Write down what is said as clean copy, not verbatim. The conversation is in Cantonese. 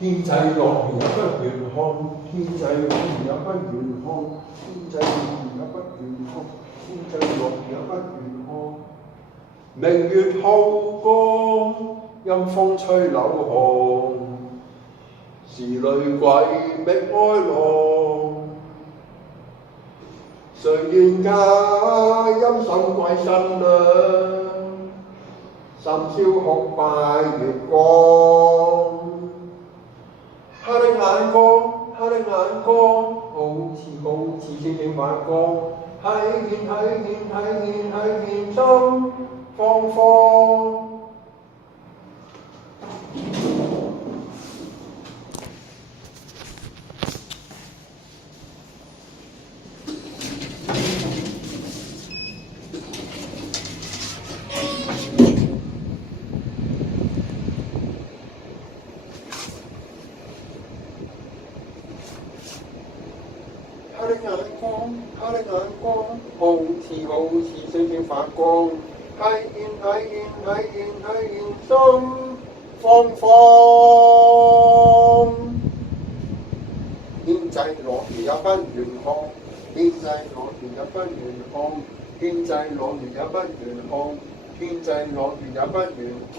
獻祭樂園也不願看，獻祭樂園也不願看，獻祭樂園也不願看，獻祭樂園也不願看。明月後光，陰風吹柳巷，是女鬼覓哀郎。誰願假陰森鬼新娘，深宵哭拜月光。他的眼光，他的眼光，好似星星發光，睇見心慌慌。他的眼光，他的眼光，好似星星發光，睇見心慌慌。獻祭樂園也不願看，獻祭樂園也不願看，獻祭樂園也不願看，獻祭樂園也不願看。